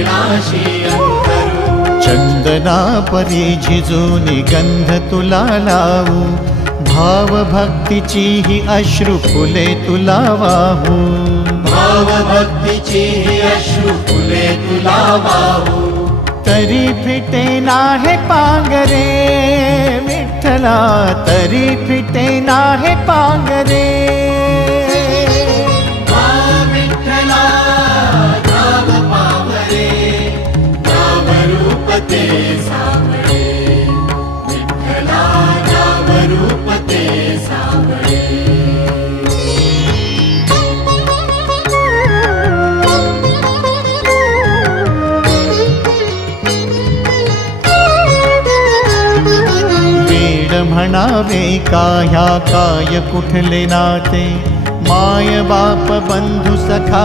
चरणाशी अंतरू। चंदना परी झिजूनी गंध तुला लावू, भाव भक्तीची ही अश्रु फुले तुला वाहू। भाव भक्तीची ही अश्रु फुले तुला वाहू। तरी फिटे नाहे पांगरे विठ्ठला, तरी फिटे नाहे पांगरे। विठ्ठला नाम पावरे, नाम रूप ते सावळे। विठ्ठला नाम रूप ते सावळे। म्हणावे का ह्या काय कुठले नाते, माय बाप बंधू सखा